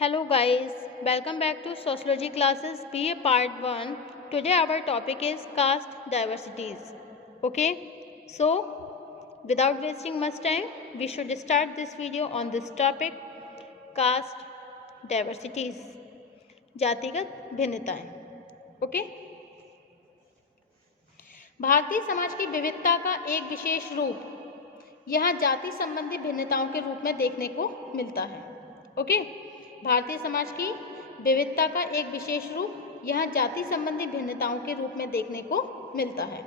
Hello guys, welcome back to Sociology classes BA part 1. Today our topic is caste diversities. Okay, so without wasting much time, we should start this video on this topic caste diversities. जातिगत भिन्नताएं. Okay, Bharatiya Samaj की विविधता का एक विशेष रूप यहाँ जाति संबंधी भिन्नताओं के रूप में देखने को मिलता है. ओके, भारतीय समाज की विविधता का एक विशेष रूप यहाँ जाति संबंधी भिन्नताओं के रूप में देखने को मिलता है.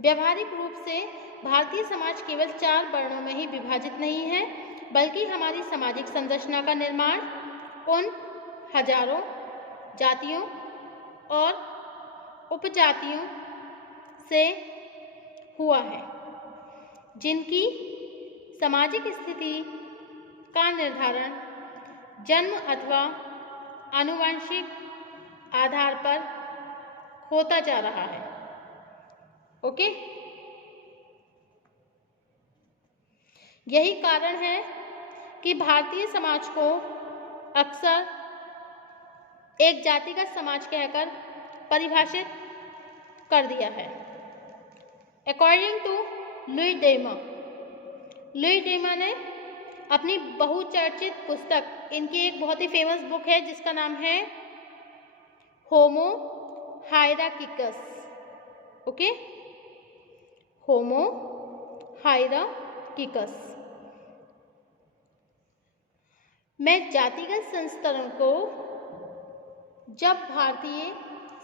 व्यावहारिक रूप से भारतीय समाज केवल 4 वर्णों में ही विभाजित नहीं है, बल्कि हमारी सामाजिक संरचना का निर्माण उन हजारों जातियों और उपजातियों से हुआ है जिनकी सामाजिक स्थिति का निर्धारण जन्म अथवा आनुवंशिक आधार पर होता जा रहा है. ओके, यही कारण है कि भारतीय समाज को अक्सर एक जातिगत समाज कहकर परिभाषित कर दिया है. अकॉर्डिंग टू लुई डेमा ने अपनी बहुचर्चित पुस्तक, इनकी एक बहुत ही फेमस बुक है जिसका नाम है होमो हायरार्किकस. ओके, होमो हायरार्किकस में जातिगत संस्तरण को जब भारतीय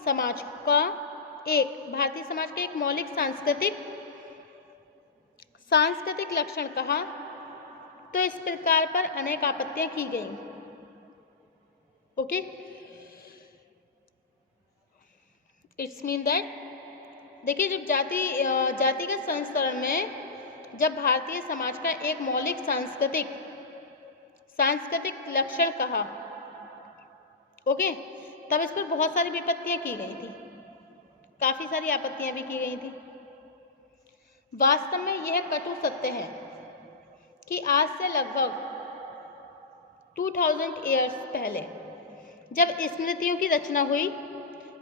समाज का एक मौलिक सांस्कृतिक लक्षण कहा तो इस प्रकार पर अनेक आपत्तियां की गईं. ओके, इट्स मीन दैट, देखिए, जब जातिगत संस्तरण में जब भारतीय समाज का एक मौलिक सांस्कृतिक लक्षण कहा, ओके, तब इस पर बहुत सारी विपत्तियां की गई थी, काफी सारी आपत्तियां भी की गई थी. वास्तव में यह कटु सत्य है कि आज से लगभग 2000 ईयर्स पहले जब स्मृतियों की रचना हुई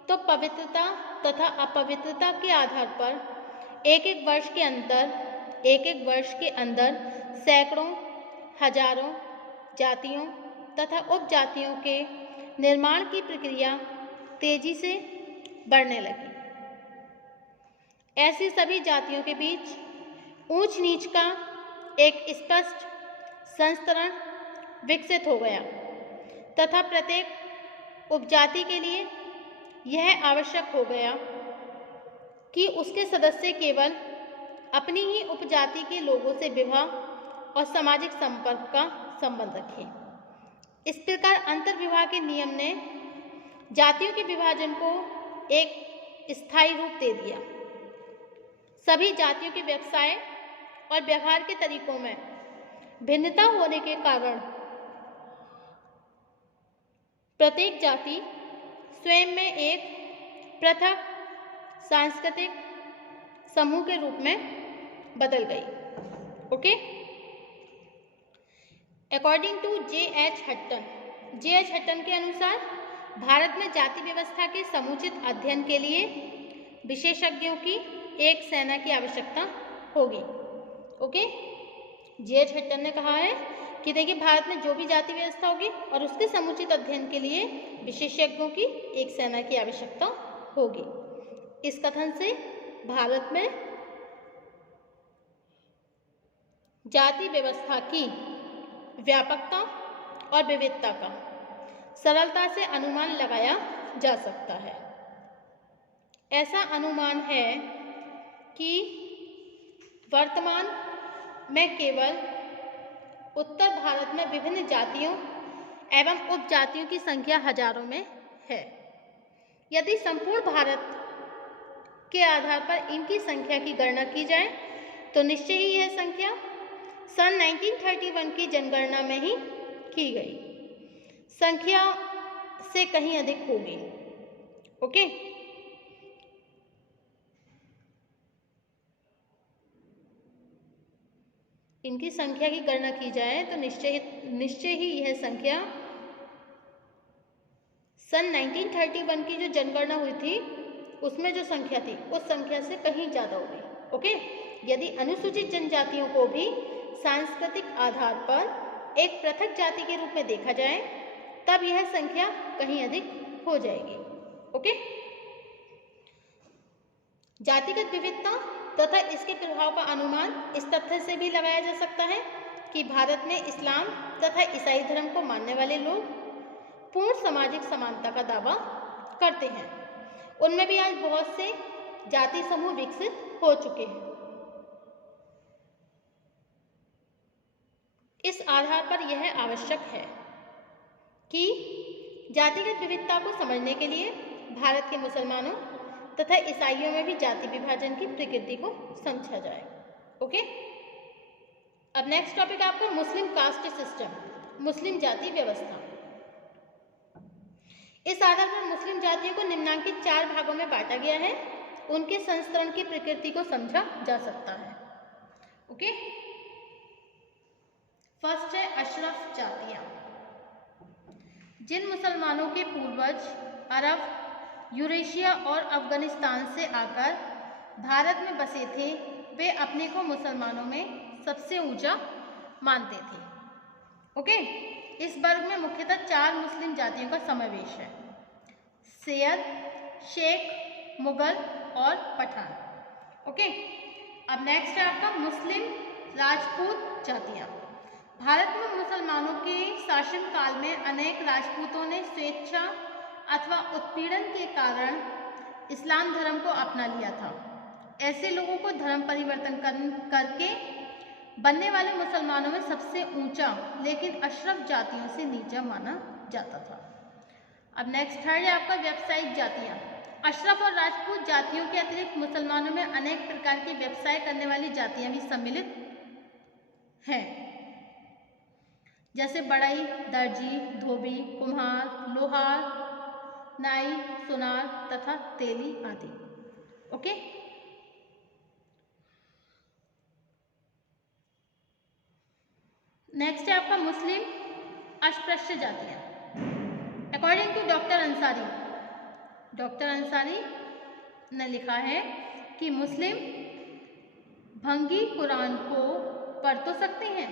तो पवित्रता तथा अपवित्रता के आधार पर एक एक वर्ष के अंदर सैकड़ों हजारों जातियों तथा उपजातियों के निर्माण की प्रक्रिया तेजी से बढ़ने लगी. ऐसी सभी जातियों के बीच ऊंच नीच का एक स्पष्ट संस्तरण विकसित हो गया तथा प्रत्येक उपजाति के लिए यह आवश्यक हो गया कि उसके सदस्य केवल अपनी ही उपजाति के लोगों से विवाह और सामाजिक संपर्क का संबंध रखें. इस प्रकार अंतर्विवाह के नियम ने जातियों के विभाजन को एक स्थायी रूप दे दिया. सभी जातियों के व्यवसाय और व्यवहार के तरीकों में भिन्नता होने के कारण प्रत्येक जाति स्वयं में एक पृथक सांस्कृतिक समूह के रूप में बदल गई. Okay, according to J H. Hutton के अनुसार भारत में जाति व्यवस्था के समुचित अध्ययन के लिए विशेषज्ञों की एक सेना की आवश्यकता होगी. Okay, JH. हट्टन ने कहा है कि देखिए, भारत में जो भी जाति व्यवस्था होगी और उसके समुचित अध्ययन के लिए विशेषज्ञों की एक सेना की आवश्यकता होगी. इस कथन से भारत में जाति व्यवस्था की व्यापकता और विविधता का सरलता से अनुमान लगाया जा सकता है. ऐसा अनुमान है कि वर्तमान में केवल उत्तर भारत में विभिन्न जातियों एवं उपजातियों की संख्या हजारों में है. यदि संपूर्ण भारत के आधार पर इनकी संख्या की गणना की जाए तो निश्चय ही यह संख्या सन 1931 की जनगणना में ही की गई संख्या से कहीं अधिक होगी. ओके, इनकी संख्या की गणना की जाए तो निश्चय ही यह संख्या सन 1931 की जो जनगणना हुई थी उसमें जो संख्या थी उस संख्या से कहीं ज़्यादा होगी। ओके, यदि अनुसूचित जनजातियों को भी सांस्कृतिक आधार पर एक पृथक जाति के रूप में देखा जाए तब यह संख्या कहीं अधिक हो जाएगी। ओके, जातिगत विविधता तथा इसके प्रभाव का अनुमान इस तथ्य से भी लगाया जा सकता है कि भारत में इस्लाम तथा ईसाई धर्म को मानने वाले लोग पूर्ण सामाजिक समानता का दावा करते हैं। उनमें भी आज बहुत से जाति समूह विकसित हो चुके हैं। इस आधार पर यह आवश्यक है कि जातिगत विविधता को समझने के लिए भारत के मुसलमानों तथा ईसाइयों में भी जाति विभाजन की प्रकृति को समझा जाए। ओके, अब नेक्स्ट टॉपिक आपका मुस्लिम कास्ट सिस्टम, मुस्लिम जाति व्यवस्था। इस आधार पर मुस्लिम जातियों को निम्नांकित 4 भागों में बांटा गया है। उनके संस्करण की प्रकृति को समझा जा सकता है। ओके, फर्स्ट है अशरफ जातियां। जिन मुसलमानों के पूर्वज अरब, यूरेशिया और अफगानिस्तान से आकर भारत में बसे थे वे अपने को मुसलमानों में सबसे ऊंचा मानते थे। ओके, इस वर्ग में मुख्यतः 4 मुस्लिम जातियों का समावेश है, सैयद, शेख, मुगल और पठान। ओके, अब नेक्स्ट है आपका मुस्लिम राजपूत जातियां। भारत में मुसलमानों के शासन काल में अनेक राजपूतों ने स्वेच्छा अथवा उत्पीड़न के कारण इस्लाम धर्म को अपना लिया था। ऐसे लोगों को धर्म परिवर्तन करके बनने वाले मुसलमानों में सबसे ऊंचा लेकिन अशरफ जातियों से नीचा माना जाता था। अब नेक्स्ट थर्ड है आपका व्यावसायिक जातियां। अशरफ और राजपूत जातियों के अतिरिक्त मुसलमानों में अनेक प्रकार के व्यवसाय करने वाली जातियां भी सम्मिलित हैं, जैसे बढ़ई, दर्जी, धोबी, कुम्हार, लोहार, नाई, सुनार तथा तेली आदि। ओके, नेक्स्ट है आपका मुस्लिम अस्पृश्य जातियां। अकॉर्डिंग टू डॉक्टर अंसारी ने लिखा है कि मुस्लिम भंगी कुरान को पढ़ तो सकते हैं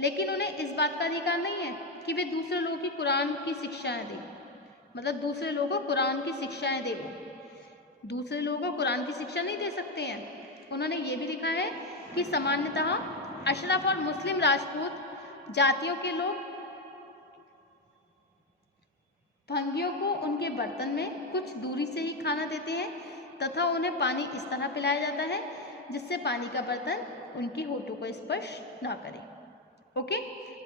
लेकिन उन्हें इस बात का अधिकार नहीं है कि वे दूसरे लोगों की कुरान की शिक्षाएं दें, मतलब दूसरे लोगों को कुरान की शिक्षाएं दें, दूसरे लोगों को कुरान की शिक्षा नहीं दे सकते हैं। उन्होंने ये भी लिखा है कि सामान्यतः अशरफ और मुस्लिम राजपूत जातियों के लोग भंगियों को उनके बर्तन में कुछ दूरी से ही खाना देते हैं तथा उन्हें पानी इस तरह पिलाया जाता है जिससे पानी का बर्तन उनके होठों को स्पर्श ना करे। ओके,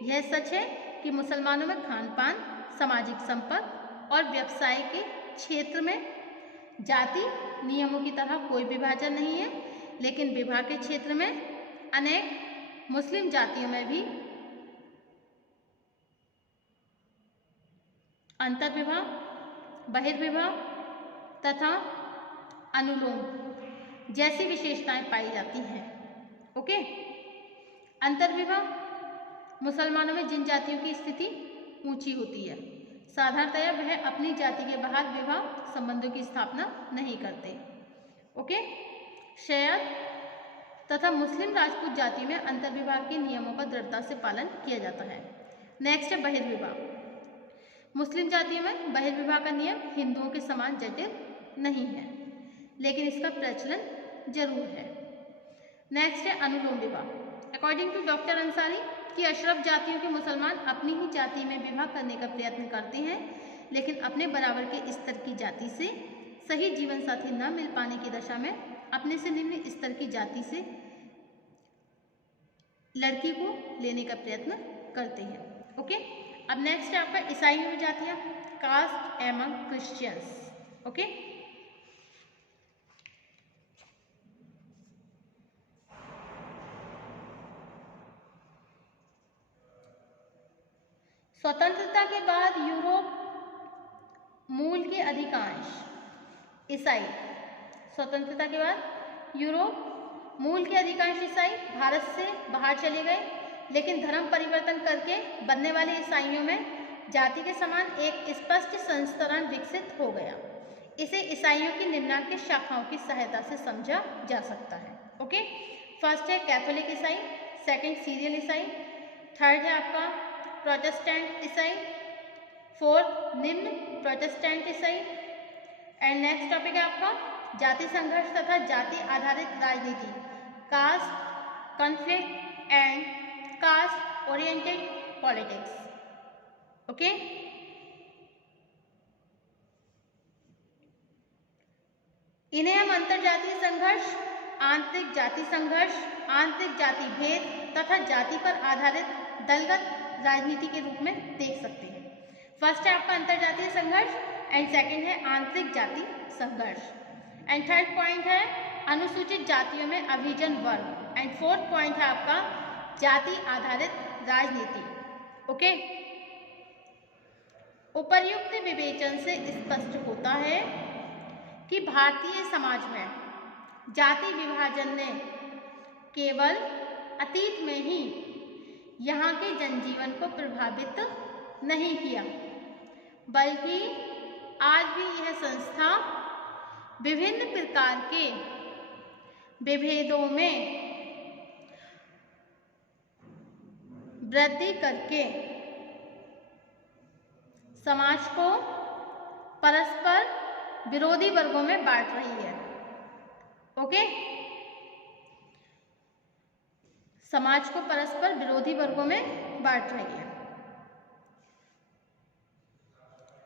यह सच है कि मुसलमानों में खान पान, सामाजिक संपर्क और व्यवसाय के क्षेत्र में जाति नियमों की तरह कोई विभाजन नहीं है, लेकिन विवाह के क्षेत्र में अनेक मुस्लिम जातियों में भी अंतर्विवाह, बहिर्विवाह तथा अनुलोम जैसी विशेषताएं पाई जाती हैं। ओके, अंतर्विवाह मुसलमानों में जिन जातियों की स्थिति ऊंची होती है साधारणतया वह अपनी जाति के बाहर विवाह संबंधों की स्थापना नहीं करते। ओके, शैयद तथा मुस्लिम राजपूत जाति में अंतर्विवाह के नियमों का दृढ़ता से पालन किया जाता है। नेक्स्ट है बहिर्विवाह। मुस्लिम जातियों में बहिर्विवाह का नियम हिंदुओं के समान जटिल नहीं है, लेकिन इसका प्रचलन जरूर है। नेक्स्ट है अनुलोम विवाह। अकॉर्डिंग टू डॉक्टर अंसारी कि अशरफ जातियों के मुसलमान अपनी ही जाति में विवाह करने का प्रयत्न करते हैं, लेकिन अपने बराबर के स्तर की जाति से सही जीवन साथी न मिल पाने की दशा में अपने से निम्न स्तर की जाति से लड़की को लेने का प्रयत्न करते हैं। ओके, अब नेक्स्ट है आपका ईसाई जातियां, कास्ट एमंग क्रिश्चियंस। ओके, स्वतंत्रता के बाद यूरोप मूल के अधिकांश ईसाई, स्वतंत्रता के बाद यूरोप मूल के अधिकांश ईसाई भारत से बाहर चले गए, लेकिन धर्म परिवर्तन करके बनने वाले ईसाइयों में जाति के समान एक स्पष्ट संस्करण विकसित हो गया। इसे ईसाइयों की निम्नलिखित शाखाओं की सहायता से समझा जा सकता है। ओके, फर्स्ट है कैथोलिक ईसाई, सेकंड सीरियल ईसाई, थर्ड है आपका प्रोटेस्टेंट ईसाई, फोर्थ निम्न प्रोटेस्टेंट ईसाई, एंड नेक्स्ट टॉपिक है आपका जाति संघर्ष तथा जाति आधारित राजनीति, caste conflict and caste oriented politics. Okay, इन्हें हम अंतरजातीय संघर्ष, आंतरिक जाति संघर्ष, आंतरिक जाति भेद तथा जाति पर आधारित दलगत राजनीति के रूप में देख सकते हैं। फर्स्ट है आपका अंतरजातीय संघर्ष एंड सेकंड है आंतरिक जाति संघर्ष, एंड थर्ड पॉइंट है अनुसूचित जातियों में अभिजन वर्ग, एंड फोर्थ पॉइंट है आपका जाति आधारित राजनीति। ओके, उपर्युक्त विवेचन से स्पष्ट होता है कि भारतीय समाज में जाति विभाजन ने केवल अतीत में ही यहाँ के जनजीवन को प्रभावित नहीं किया, बल्कि आज भी यह संस्था विभिन्न प्रकार के विभेदों में वृद्धि करके समाज को परस्पर विरोधी वर्गों में बांट रही है। ओके, समाज को परस्पर विरोधी वर्गों में बांट रही है।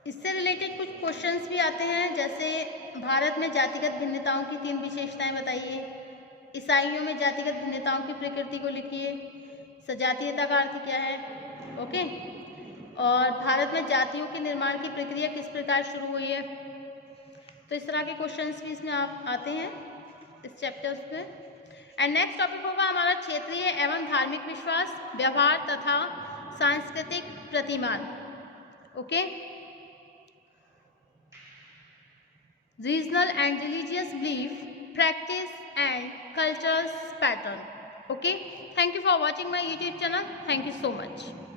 इससे रिलेटेड कुछ क्वेश्चंस भी आते हैं, जैसे भारत में जातिगत भिन्नताओं की 3 विशेषताएं बताइए, ईसाइयों में जातिगत भिन्नताओं की प्रकृति को लिखिए, सजातीयता का अर्थ क्या है। ओके, और भारत में जातियों के निर्माण की प्रक्रिया किस प्रकार शुरू हुई है। तो इस तरह के क्वेश्चंस भी इसमें आते हैं इस चैप्टर्स में। एंड नेक्स्ट टॉपिक होगा हमारा क्षेत्रीय एवं धार्मिक विश्वास, व्यवहार तथा सांस्कृतिक प्रतिमान। Okay, regional and religious belief, practice and cultural pattern. Okay, thank you for watching my YouTube channel. Thank you so much.